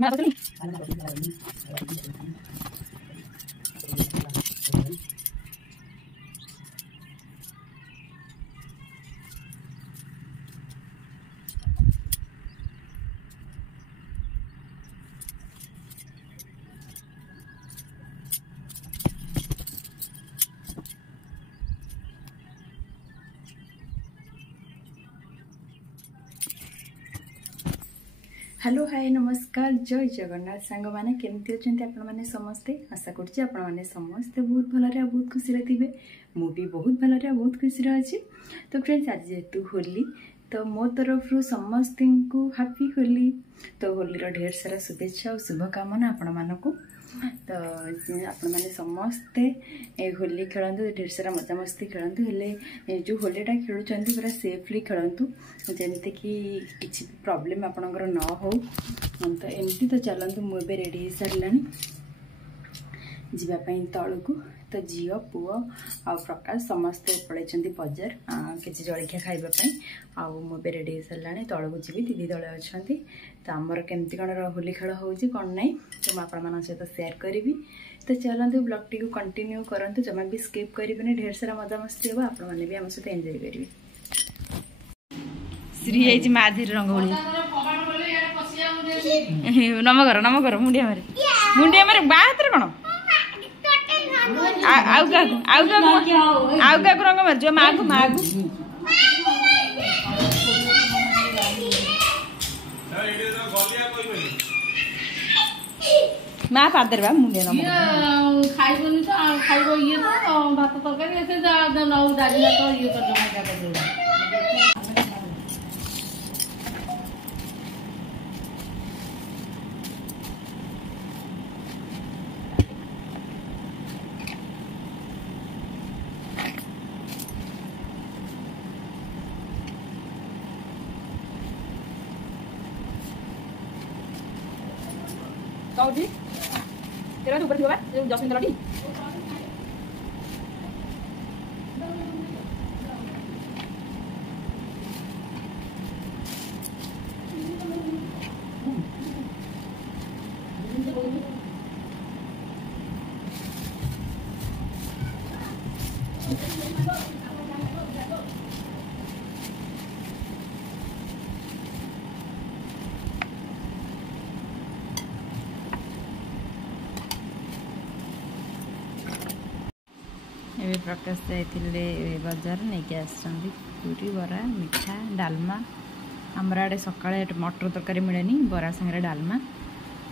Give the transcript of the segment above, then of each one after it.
मैं तो नहीं हेलो हाय नमस्कार जय जगन्नाथ सांग मैंने केमती अच्छा आपण मैंने समस्ते आशा करुँचे आपण मैंने समस्ते बहुत भलरे बहुत खुशी थे मु भी बहुत भलरे बहुत खुशी अच्छी। तो फ्रेंड्स आज जेहेतु होली तो मो तरफ समस्त को हैप्पी होली। तो होली ढेर सारा शुभेच्छा और शुभकामना आपण मानक। तो आपण मैंने समस्ते होली खेलतु ढेर सारा मजामस्ती खेलतु हेले जो होलीटा खेलुंट पूरा सेफली खेलतु जमती कि किसी प्रॉब्लम आपणकर न हो। तो एमती तो चलतु मुझे रेडी हो सारा जीवाई तलू। तो झील पुओ आ प्रकाश समस्ते पड़े बजार किसी जलखिया खावाई आबे रेडी हो सारा तलू जी दीदी तले अच्छा। तो आमर केमती कौन होली खेल हो कौन ना तो मुझे सहित सेयार करी। तो चलते ब्लॉग टी कंटिन्यू करंतु जमा भी स्किप करेंगे ढेर सारा मजामस्ती हम आपण मैंने भी आम सहित एंजॉय करेंगे। श्री है माधुरी रंगोली नमकर मुंडिया मारे बात कौन आउ क्या रंग मार जो मागु माँ पादर बा मुंडिया नमक खाइबनी तो खाइबो ये तो भात तरकारी ऐसे नौ डाली तो ये कर दो मजा कर दो। कौटी तेरा ऊपर थी बाबा जसमिन तलटी ए प्रकाश जाइए बजार नहीं पूरी बरा मिठा डालमा आमर आड़े सका मटर तरकारी मिले बरा सांगे डालमा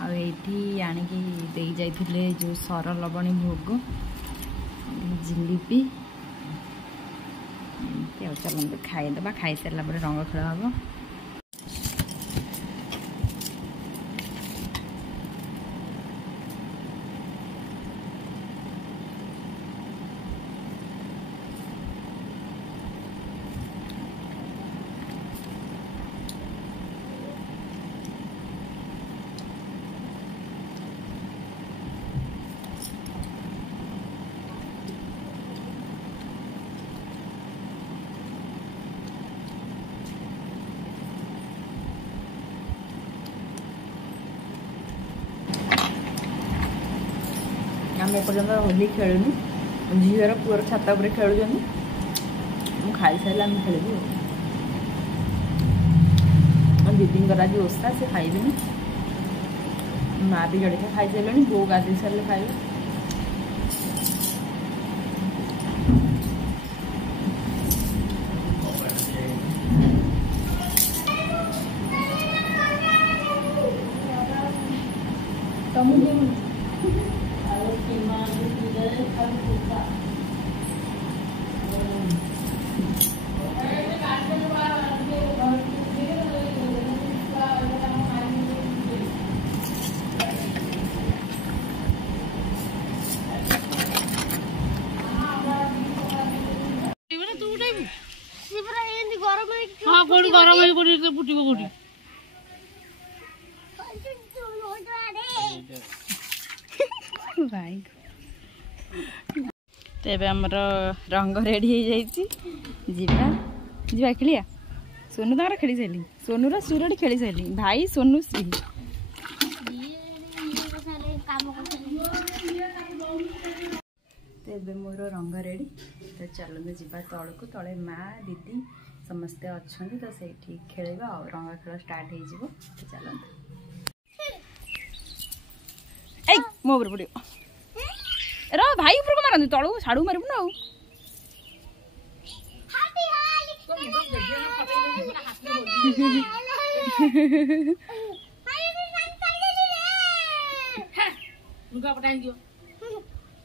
आठी आणिकी दे जाइए जो सर लवणी भोग जिलेबी चलते खाईदे खाई सारा रंग खेल हम। आम एपर्तंत होली खेलुनु झीर पुअर छात पर खेलुं मुझे खाई सारे आम खेलु दीदी आज ओषा से खाइबी माँ भी जड़े खाई सारे बो गाधे सारे खाए हाँ कोड़ी गरम है कोड़ी तो फुटिबो कोड़ी भाई तेबे हमर रंग रेडी हो जाइछि जीवा जीवा खेलिया सोनू तार खेली सारी सोनू रा सुरड़ी खेली सारी भाई सोनू श्री तेबे मोर रंग रेडी तो चलते जीवा तलू तले माँ दीदी समस्ते अच्छा तो से खेलवा और रंग खेल स्टार्ट हो चलते मो ऊपर पड़ो रो भाई ऊपर को मारती तलू साड़ू मारू ना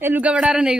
ए लुगा बड़ा नहीं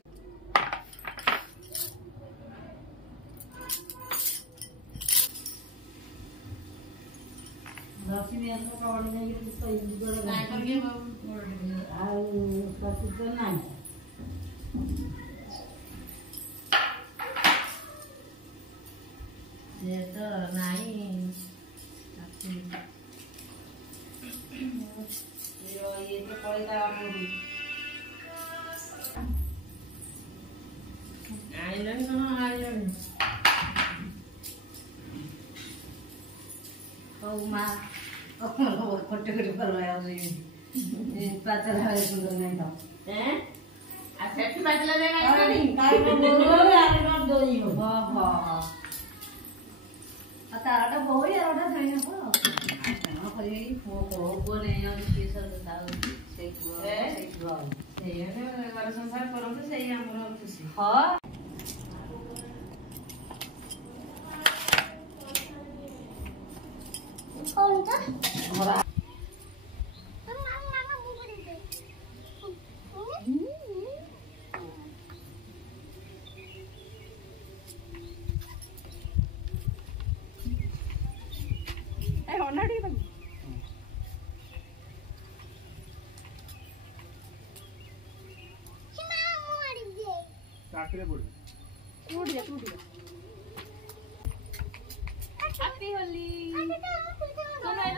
हैप्पी होली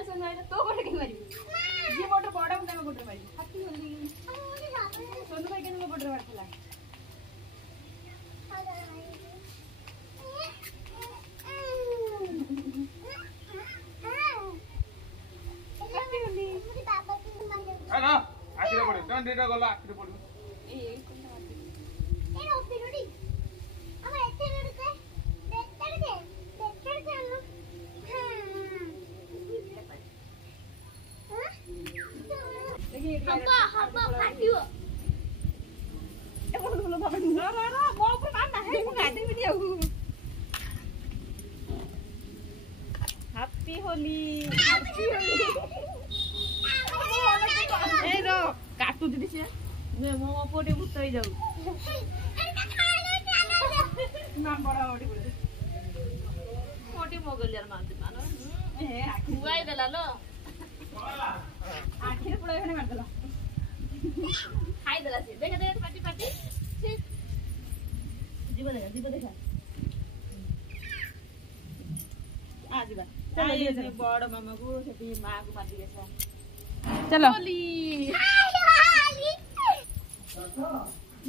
सोनू तो गोटे के मारी जी मोटर बड़ा मुंडा में गोटे मारी हैप्पी होली सोनू भाई के गोटे मारथला हैप्पी होली मुझे पापा की मार हेलो आखिर पड़े डन डेटा गला आखिर पड़े ए कोनटा मारती ए ओपी रोडी अब एते रोडी के देखते के हब्बा फाटियो ए बोल बोल बाबा रा मो ऊपर कांदा है मु गाडी वीडियो हैप्पी होली ए रो काटू दीदी से मैं मो पोटे भूतई जाऊ नाम बड़ा ओडी बोले पोटे मोगल यार मानते मानो ए खुआई देला लो आखिर पड़ा है मार देला खाई देला से देखा दे पाटी पाटी जीव देखा आ जीवा चलो ये बड़ मामा को सेठी मां को पाटी देसा चलो होली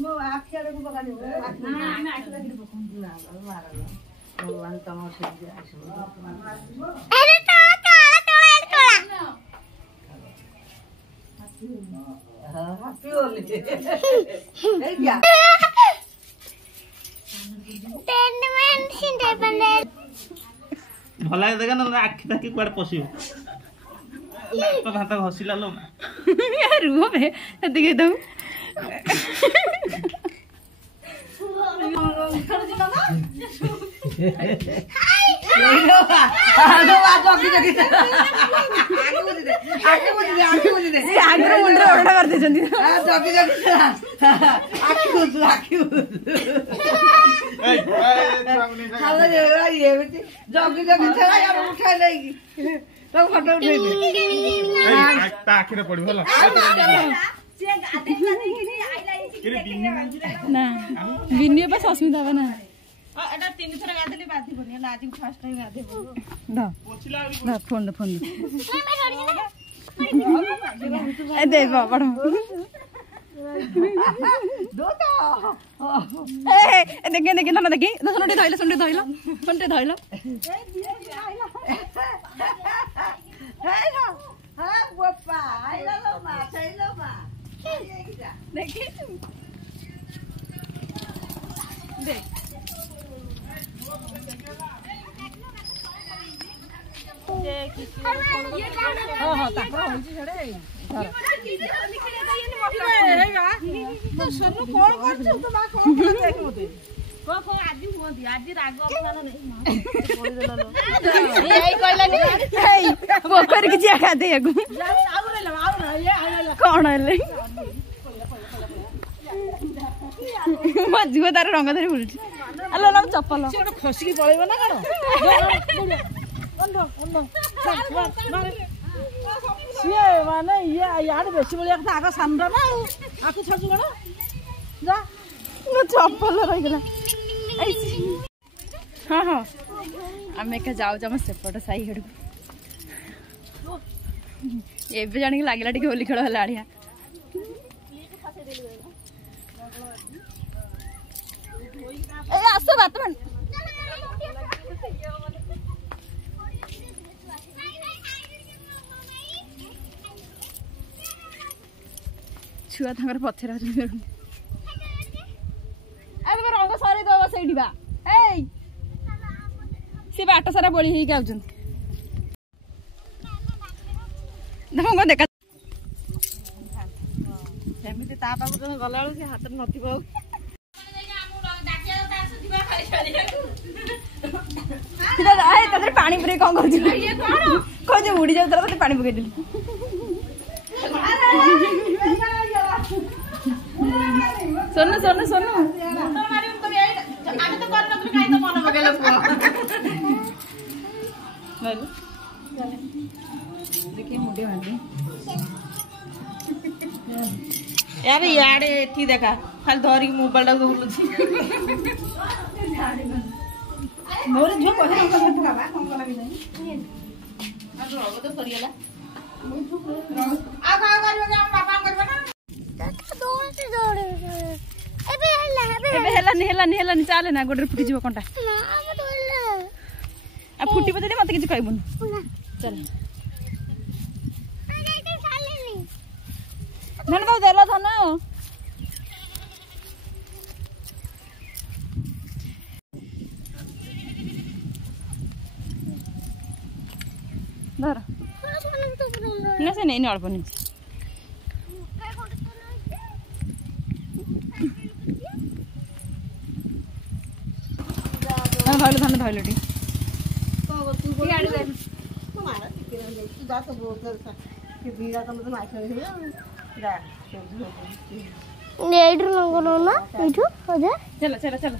मो आखिर को पका दे ना मैं आखिर को पका ना मारला भगवान तमो से आसो अरे तोड़ा हैप्पी होली ए क्या पेंडमैन सिंदे बने भला देखा ना आखि ताकि कुआडे पसियो भात घसिला लो रुह बे देखिए दो ଆଗରୁ ମୁଣ୍ଡରେ ଓଢଣା କରିଦେଇଛନ୍ତି ଜଗି ଜଗି ଛଡା ଉଠାଇ ଦେଇକି ତାକୁ ଫଟୋ ଉଠେଇଦେ ତା ଆଖିରେ ପଡିବ ହେଲା ନା ବିନି ପାଇଁ ଅସୁବିଧା ହବ ନା ଏଟା 3 ଥର ଗାଧେଲି ବାଧିବନି ହେଲା ଆଜି ଫାର୍ଷ୍ଟ ଟାଇମ୍ ଗାଧେଇବ ଫୋନ ଏ ଦେ ବଡ ଦେଖେ ଦେଖେ ନା ଦେଖି ଶୁଣଟେ ଧଇଲ ଦେଖି କିଛି ଆଘାତ ଦେବାକୁ କଣ ହେଲେ ମୋ ଝିଅ ତାର ରଙ୍ଗ ଧରି ବୁଲୁଛି ଆଲୋ ନା ଚପଲ ଖସିକି ପଳେଇବ ନା କଣ ସିଏ ମାନେ ଇଆଡେ ବେଶୀ ବଳିଆ କଥା ଆଗ ସାମ୍ନା ନା ଆଉ ଆକୁ ଛାଡୁ କଣ ଯା ଚପଲ ରହିଗଲା ହଁ ହଁ ଆମେ ଏକା ଯାଉଛୁ ଆମ ସେପଟ ସାହି ଆଡକୁ ଏବେ ଜାଣିକି ଲାଗିଲା ଟିକେ ହୋଲି ଖେଳ ହେଲା ଆଡିଆ ଆସ ବାତ ଛୁଆ ତାଙ୍କର ପଛରେ ଅଛନ୍ତି ରଙ୍ଗ ସରେଇ ଦବ ସେଇଠି ବା ଏଇ ସେ ବାଟ ସାରା ବୋଳି ହେଇକି ଆଉଛନ୍ତି କଣ ଦେଖା ସେମିତି ତା ପାଖକୁ ତମେ ଗଲାବେଳକୁ ସେ ହାତରେ ନଥିବ ଆଉ ତାପରେ ପାଣି ପୁରେଇ କଣ କରୁଛୁ କହୁଛୁ ଉଡି ଯାଉ ତାର ପାଣି ପକେଇଦେଲି सोनू सोनू सोनू यार यार एठी देखा खाली धरी मोबाइल टा बुलुछी मोर जो कहे रंग से पकाबा कोन कला भी नहीं आ रंग तो सरियला आ का करबे हम पापा करबे ना हेलानी चाले ना गोडर फुटी जीव कंटा आ फुटी बदे मते किछ कहबुन चल नन बाबू देला धन धर ना से नहीं अल्प नहीं धैल धान धैल टी चलो चलो चलो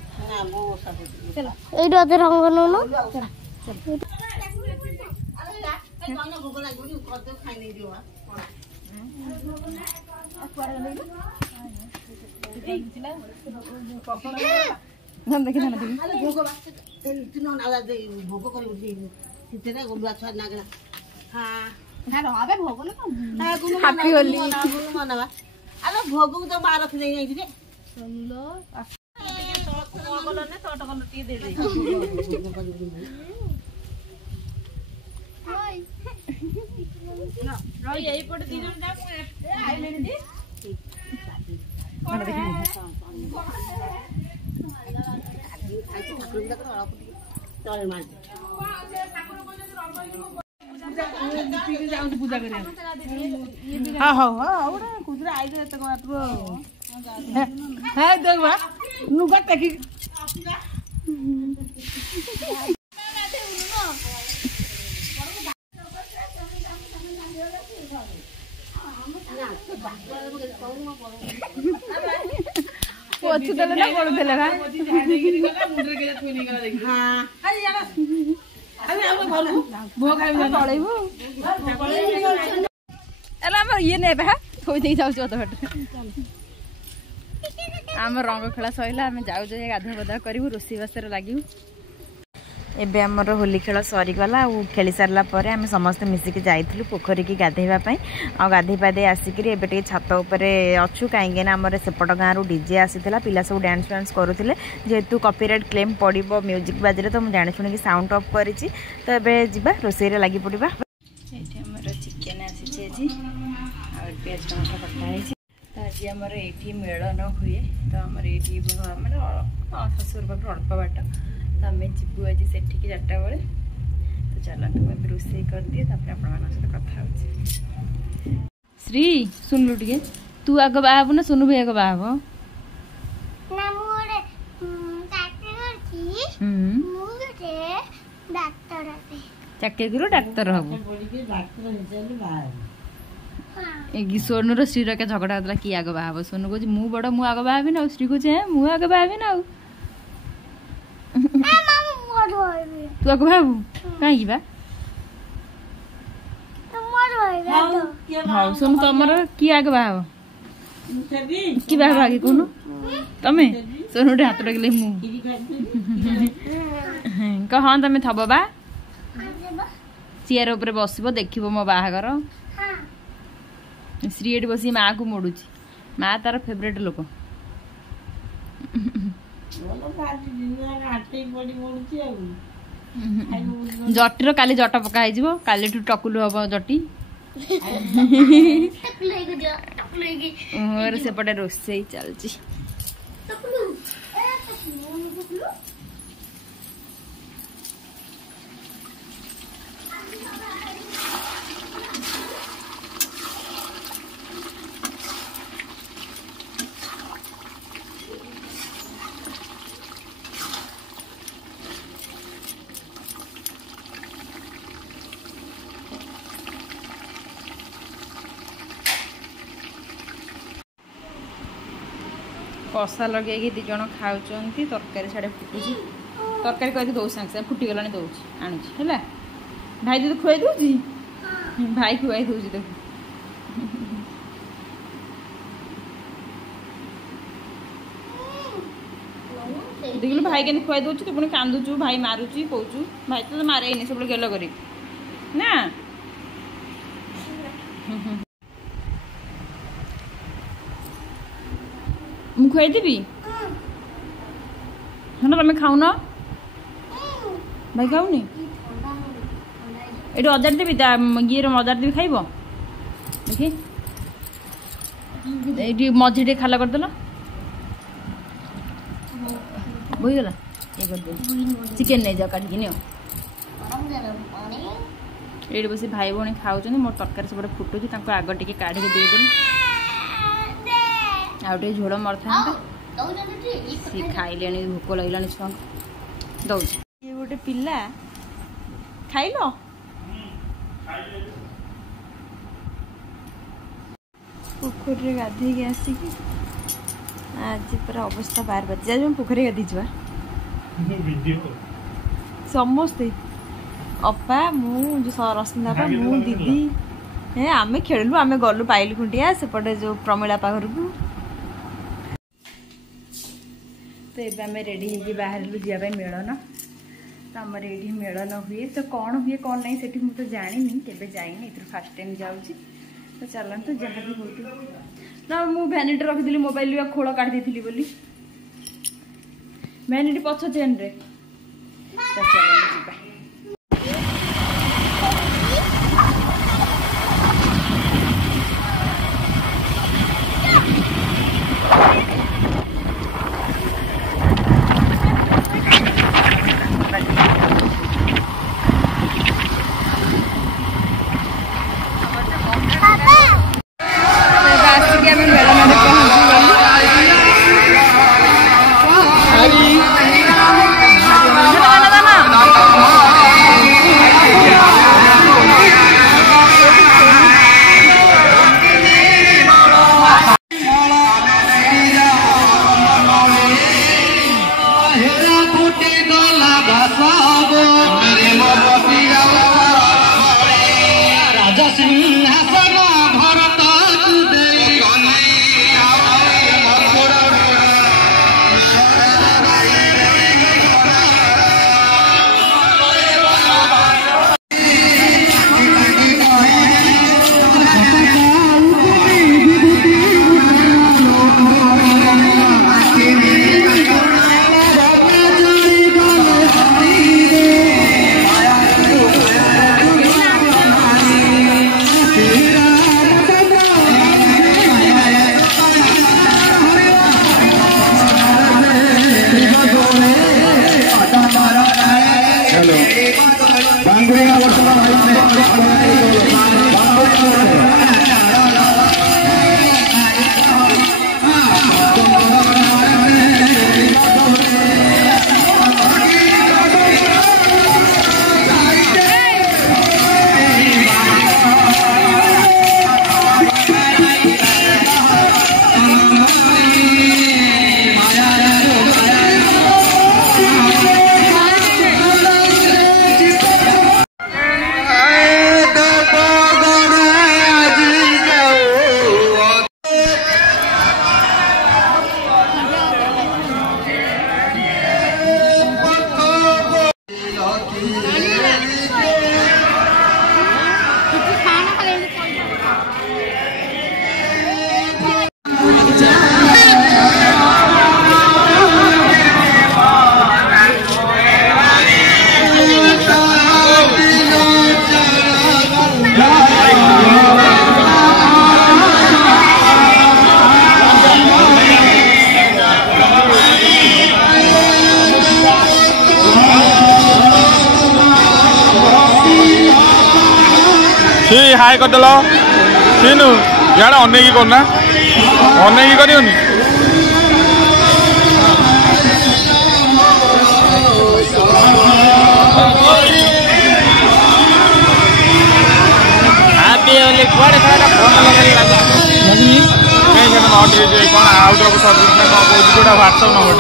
देखी भोग कर हैप्पी होली मनावा अरे भोग तो बाहर रख देंगे ଆସିକି ଯାଉଛି ପୂଜା କରିବା ହଉ ଗୋଟେ ଖୁସିରେ ଆଇଛ ଏତେ ବାଟରୁ ହେ ଦେଖ ଲୁଗା ଟେକି ପଛୁ ଦେଲେ ନା ପଡୁଥିଲେ ନା ପଳେଇବୁ ଆମର ଇଏ ନେବେ ଥୋଇ ଦେଇ ଯାଉଛୁ ଅଧ ବାଟରେ ଆମ ରଙ୍ଗ ଖେଳା ସରିଲା ଆମେ ଯାଉଛୁ ଗାଧୁଆ ପାଧୁଆ କରିବୁ ରୋଷେଇବାସରେ ଲାଗିବୁ ଏବେ ଆମର ହୋଲି ଖେଳ ସରିଗଲା ଆଉ ଖେଳି ସାରିଲା ପରେ ଆମେ ସମସ୍ତେ ମିଶିକି ଯାଇଥିଲୁ ପୋଖରୀକି ଗାଧେଇବା ପାଇଁ ଆଉ ଗାଧେଇ ପାଧେଇ ଆସିକିରି ଏବେ ଟିକେ ଛାତ ଉପରେ ଅଛୁ କାହିଁକିନା ଆମର ସେପଟ ଗାଁରୁ ଡିଜେ ଆସିଥିଲା ପିଲା ସବୁ ଡ୍ୟାନ୍ସ ଫ୍ୟାନ୍ସ କରୁଥିଲେ ଯେହେତୁ କପିରାଇଟ୍ କ୍ଲେମ୍ ପଡ଼ିବ ମ୍ୟୁଜିକ୍ ବାଜିରେ ତ ମୁଁ ଜାଣି ଶୁଣିକି ସାଉଣ୍ଡ ଅଫ୍ କରିଛି ତ ଏବେ ଯିବା ରୋଷେଇରେ ଲାଗି ପଡ଼ିବା ଏଇଠି ଆମର ଚିକେନ୍ ଆସିଛି ଆଜି ଆଉ ପିଆଜ ଟମାଟୋ କଟା ହେଇଛି ତ ଆଜି ଆମର ଏଇଠି ମେଳନ ହୁଏ ତ ଆମର ଏଇଠି ମାନେ ଶାଶୁଘର ପାଖରୁ ଅଳ୍ପ ବାଟ ତ ଆମେ ଯିବୁ ଆଜି ସେଠିକି 4ଟା ବେଳେ ତ ଚାଲନ୍ତୁ ମୁଁ ଏବେ ରୋଷେଇ କରିଦିଏ ତାପରେ ଆପଣମାନଙ୍କ ସହିତ କଥା ହେଉଛି ଶ୍ରୀ ଶୁଣିଲୁ ଟିକେ ତୁ ଆଗ ବାହା ହବୁ ନା ସୁନୁ ଭାଇ ଆଗ ବାହା ହବ ଚାକିରି କରୁ ଡାକ୍ତର ହବୁ ସୋନୁର ଶ୍ରୀର କେ ଝଗଡ଼ା ହେଉଥିଲା କିଏ ଆଗ ବାହା ହବ ସୋନୁ କହୁଛି ମୁଁ ବଡ଼ ମୁଁ ଆଗ ବାହା ହେବି ନା ଆଉ ଶ୍ରୀ କହୁଛି ମୁଁ ଆଗ ବାହା ହେବି ନା ଆଉ ତୁ ଆଗ ଭାବୁ କାହିଁକି ବା ହଉ ଶୁଣୁ ତମର କିଏ ଆଗ ବାହା ହବ କିଏ ବାହା ହବ ଆଗେ କହୁନୁ ତମେ ଶୁଣୁ ଗୋଟେ ହାତ ଡାକିଲେ ମୁଁ କହ ହଁ ତମେ ଥବ ବା ଚେୟାର ଉପରେ ବସିବ ଦେଖିବ ମୋ ବାହାଘର ଶ୍ରୀ ଏଠି ବସି ମାଆ କୁ ମୋଡୁଛି ମା ତାର ଫେଭରେଟ ଲୋକ ଜଟିର କାଲି ଜଟ ପକା ହେଇଯିବ କାଲିଠୁ ଟକୁଲୁ ହବ ଜଟି ମୋର ସେପଟେ ରୋଷେଇ ଚାଲିଛି कषा लगे 2 जन खाऊँच तरकारी साढ़े फुटुची तरकारी कह दौ सागे सागे फुटीगला दौर आणुची है भाई तो खुआई दूसरी भाई खुआई दूसरी देख देखिलु भाई के खुआई दूसरी तो पुणी कांदुचु भाई मारुची कौचु भाई तो मारे सब गेल कर ना ମୁଁ ଖୁଆଇଦେବି ହଁ ତମେ ଖାଉନ ଭାଇ ଖାଉନି ଏଇଠି ଅଜାଡ଼ି ଦେବି ଇଏରେ ଅଜାଡ଼ି ଦେବି ଖାଇବ ଦେଖି ଏଇଠି ମଝି ଟିକେ ଖାଲା କରିଦେଲ ବୋହିଗଲା ଇଏ କରିଦେବ ଚିକେନ୍ ନେଇଯାଅ କାଟିକି ନିଅ ଏଇଠି ବସି ଭାଇ ଭଉଣୀ ଖାଉଛନ୍ତି ମୋର ତରକାରୀ ସେପଟେ ଫୁଟୁଛି ତାଙ୍କୁ ଆଗ ଟିକେ କାଢ଼ିକି ଦେଇଦେଲି ଆଉ ଟିକେ ଝୋଳ ମରିଥାନ୍ତା ସି ଖାଇଲେଣି ଭୋକ ଲାଗିଲାଣି ଛୁଆଙ୍କୁ ଦଉଛି ଇଏ ଗୋଟେ ପିଲା ଖାଇଲ ପୋଖରୀରେ ଗାଧେଇକି ଆସିକି ଆଜି ପୁରା ଅବସ୍ଥା ବାର ବାଜି ଆଜି ପୋଖରୀ ଗାଧେଇଯିବା ସମସ୍ତେ ଅପା ମୁଁ ଯୋଉ ରଶ୍ମିତା ବାପା ମୁଁ ଦିଦି ଆମେ ଖେଳିଲୁ ଆମେ ଗଲୁ ପାଇଲୁ ଖୁଣ୍ଟିଆ ସେପଟେ ଯୋଉ ପ୍ରମିଳା ପାଖରକୁ तो ये आम रेडी होगी बाहर जावाई मेलन तो आमर ये मेलन हुए तो कौन हुए कौन नहीं से मुझे जानी केवे जाइनी ये फास्ट टाइम जाऊँगी तो चलते जहाँ भी हो ना मुझे भैनिटी रखी मोबाइल खोल काढ़ी बोली भैनिटी पछ चेन रे तो चलते हाय करदेल सीनु इे अनेक करना अनेक करनी कौन आउट ऑफ सर्विस ना कौन व्हाट्सएप नंबर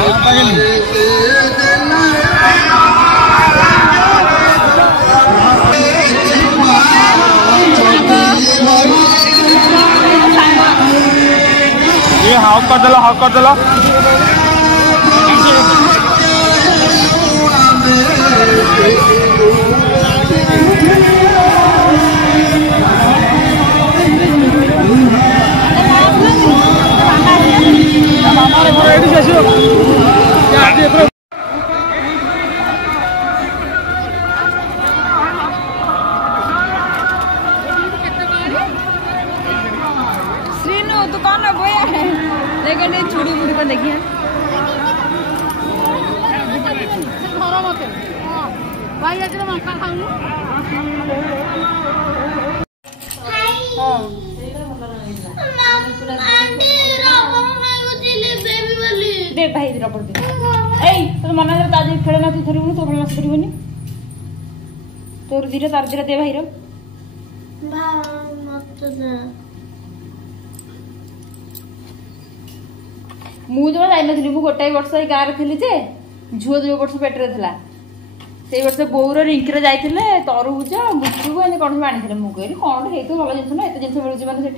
ये हाउ कर देलो श्रीनु तू कौन बोया है देखने चूड़ी मुड़ी को देखिए भाई आज मक्का खाऊं दे भाई रबड़ दे तो मन खेल ना तू थरबुन तो खेल थरबुनि तोर धीरे तार धीरे दे भाई मु जो जाइनଥିଲି मु गोटाई वर्ष ए गाँव थी जे झुओ 2 वर्ष पेटर था से वर्ष बोर रिंकी जाइए तरबुज गुपचुप एम कौन सब आनी मु कहली कौन है भल जिन ना एत जिन मिलूँ मैंने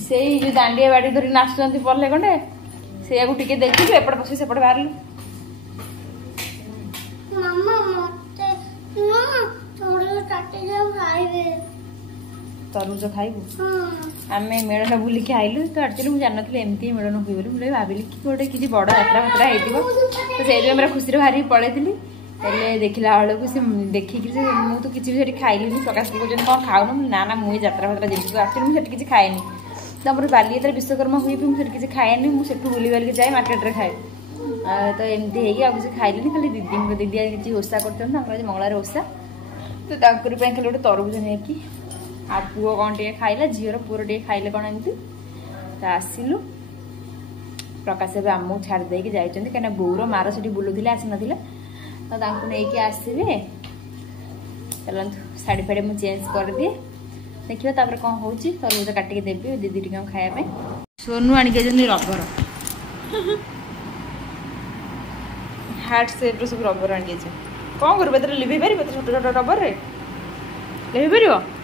से जो दांडिया बाड़ी धरी नाचुंट पड़े खंडे से टे देखिलु एपटे पशि सेपटे बाहर तरबुज खाइबू आम मेलन बुलिकी आइलु तो एक्चुअली मुझे जानी एमती मेलन हुए बोली मुझे भाविली कि गोटे किसी बड़ यात्रा फात्रा हो तो से मेरा खुशी बाहर पलैली देखला बेलू से देखिक मुझे तो किसी भी खाइली प्रकाश कहते कौन खाऊन ना ना मुझे यात्रा फात्रा जिन एक्चुअली मुझे किसी खाएनि तमर बालियात्रा विश्वकर्मा हुए भी मुझे किसी खाएनि मुझे बुली बालिक जाए मार्केट में खाए तो एमती है किसी खाइली खाली दीदी दीदी किसी ओषा कर मंगलार ओषा तो खाली गोटे तरबुज नहीं आ पुओ कौन टे खाइला झीर पुअर टे खाइले कौन एमती तो आसिलु प्रकाश आमको छाड़ी जाइए कहीं बोर मार से बुलूले आसी ना तो नहीं आसवे चलतु शाढ़ी फाड़ी मुझे चेंज कर दिए देखिए तापर कौन हो तरबुज काटिक देवी दीदी टी खायापे सोनू आनिक रबर हार्ट सेप सब रबर आनिक कौन कर लिभे पार छोट छोट रबर लिभे पार